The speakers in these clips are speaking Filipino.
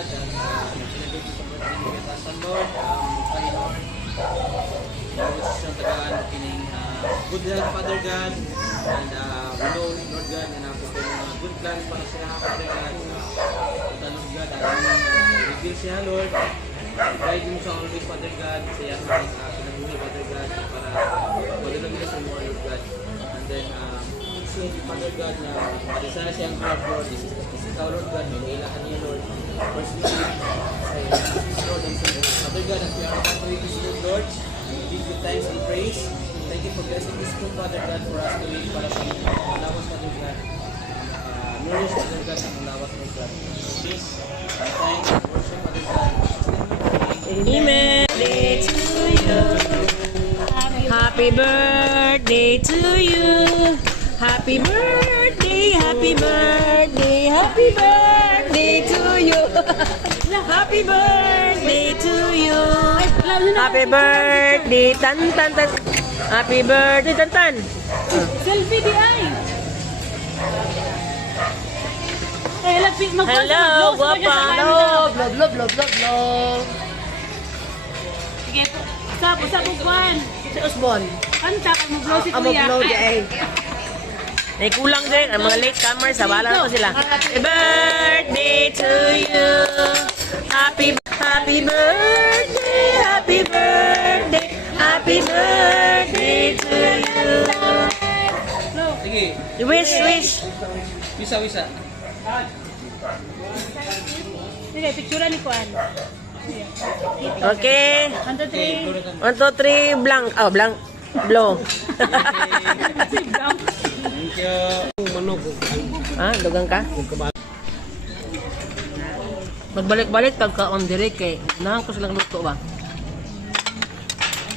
God at nag-celebrate sa birthday ni Katasan Lord. Panginoon, Lord, sa tagaan kining good health, Father God, and we know, Lord God, na napo ko mga good plans para siya, Father God. Lord God, reveal siya, Lord. Guide mo siya always, Father God, sa iyang pinabuhi, Father God, para madulog niya sa mga, Lord God. And then, Father God, na sana siyang heart, Lord. This is ikaw, Lord God, may nailakan niya, Lord. First we say, Lord, and Father God, as we are about to eat this food, Lord, we give you thanks and praise. Thank you for blessing this food, Father God, for us to eat para sa lawas, Father God. Nourish, Father God, sa lawas, Lord God. Please, thanks and worship, Father God. Amen. Birthday to you. Happy birthday to you. Happy birthday, happy birthday, happy birthday to you. Happy birthday to you. Happy birthday, tan tan tan. Happy birthday, tan tan. Selfie di ay. Hello, guapa. Love, love, love, love, love, love. Sige, usap mo kuwan. Si Osbon. Kanta ka mo blow si Amo Kuya. blow di ay. May kulang din ang mga latecomers. Sabala na sila. Happy birthday to you. Happy birthday, happy birthday, happy birthday to you. Sige, Wish. wisa. Sige, picturean ni kuwan. Okay. 1, 2, 3. 1, 2, 3, blank. Oh, blank. Blow. Thank you. Manog. Ah, dugang ka? Magbalik-balik pagka on direct kay nahan ko silang luto ba?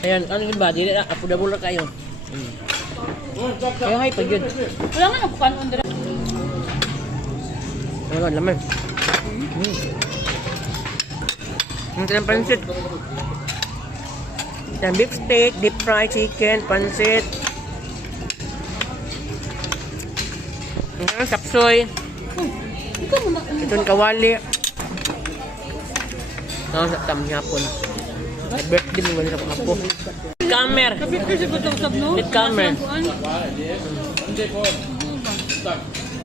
Ayan, ano yun ba? Dili na, apudabula kayo. Kaya hay, pag yun. Wala nga nagkukan on direct. Wala, laman. Ang tilang pansit. Yan, beef steak, deep fried chicken, pansit. Ang sapsoy. Itong kawali. Ang sa tamhapon. Ay, birthday mo wala sa kapo. Kamer. Kapit ko sa usap no? With camera. Kuwan.